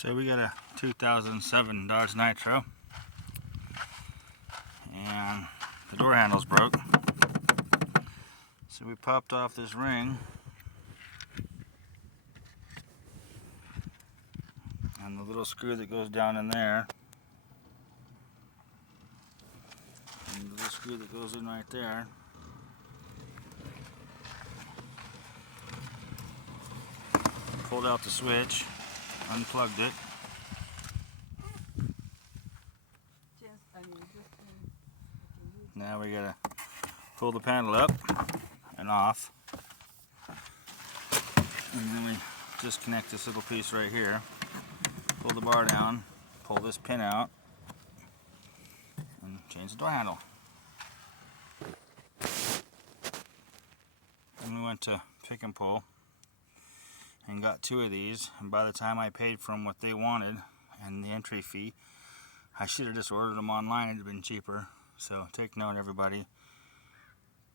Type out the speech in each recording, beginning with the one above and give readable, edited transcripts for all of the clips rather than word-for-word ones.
So we got a 2007 Dodge Nitro, and the door handle's broke. So we popped off this ring, and the little screw that goes down in there, and the little screw that goes in right there. Pulled out the switch, unplugged it. Now we gotta pull the panel up and off, and then we disconnect this little piece right here, pull the bar down, pull this pin out, and change the door handle. Then we went to Pick and Pull and got 2 of these, and by the time I paid for them what they wanted and the entry fee, I should have just ordered them online. It'd have been cheaper. So take note, everybody,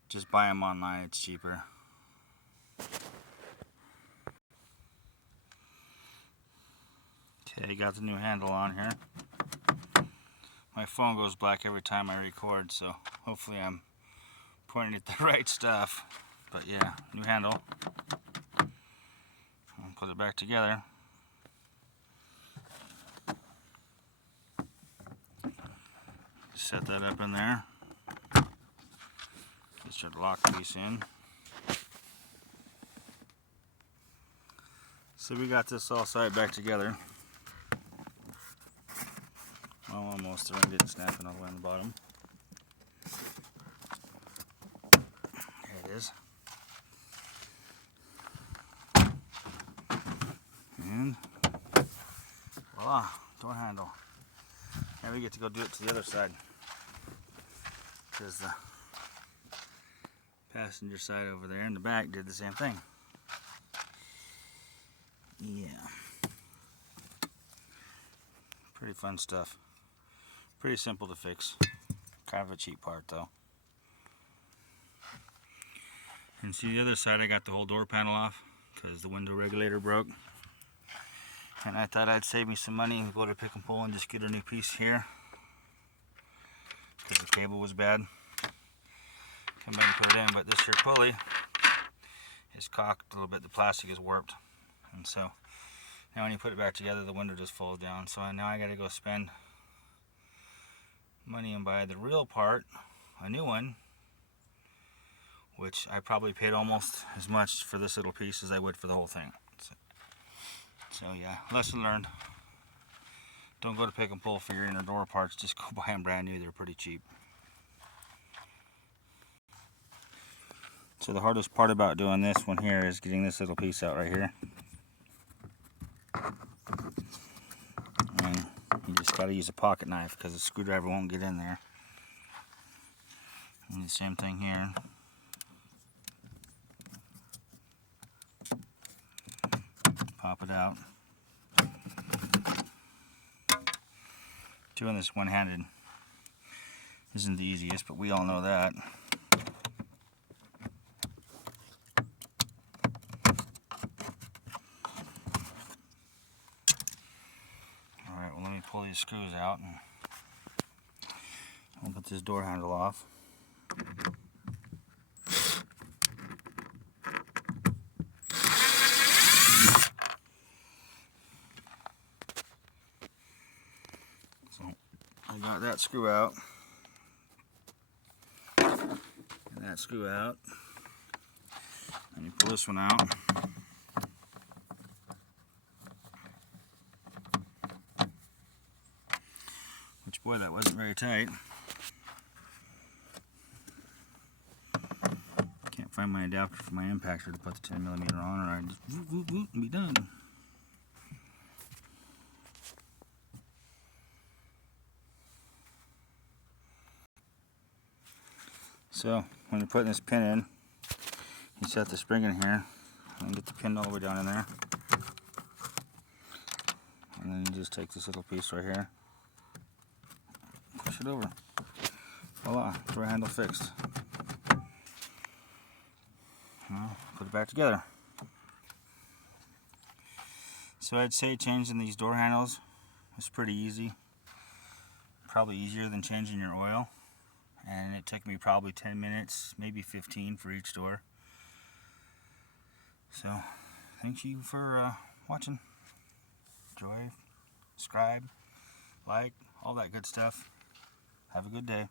just buy them online, it's cheaper. Okay, got the new handle on here. My phone goes black every time I record, so hopefully I'm pointing at the right stuff. But yeah, new handle. I'll put it back together. Set that up in there. Get your lock piece in. So we got this all side back together. Well, almost. The ring didn't snap in all the way on the bottom. There it is. And voila, door handle. Now we get to go do it to the other side, because the passenger side over there in the back did the same thing. Yeah. Pretty fun stuff. Pretty simple to fix. Kind of a cheap part though. And see the other side, I got the whole door panel off because the window regulator broke. And I thought I'd save me some money and go to Pick and Pull and just get a new piece here, because the cable was bad. Come back and put it in, but this here pulley is cocked a little bit. The plastic is warped, and so now when you put it back together, the window just falls down. So now I got to go spend money and buy the real part, a new one, which I probably paid almost as much for this little piece as I would for the whole thing. So yeah, lesson learned. Don't go to Pick and Pull for your inner door parts. Just go buy them brand new. They're pretty cheap. So the hardest part about doing this one here is getting this little piece out right here. And you just got to use a pocket knife because the screwdriver won't get in there. And the same thing here. Pop it out. Doing this one-handed isn't the easiest, but we all know that. Alright, well, let me pull these screws out and I'll put this door handle off. I got that screw out, and that screw out, and you pull this one out. Which, boy, that wasn't very tight. Can't find my adapter for my impactor to put the 10mm on, or I just whoop, whoop, whoop, and be done. So when you're putting this pin in, you set the spring in here and get the pin all the way down in there. And then you just take this little piece right here, push it over. Voila, door handle fixed. Now, put it back together. So I'd say changing these door handles is pretty easy. Probably easier than changing your oil. And it took me probably 10 minutes, maybe 15 for each door. So, thank you for watching. Enjoy, subscribe, like, all that good stuff. Have a good day.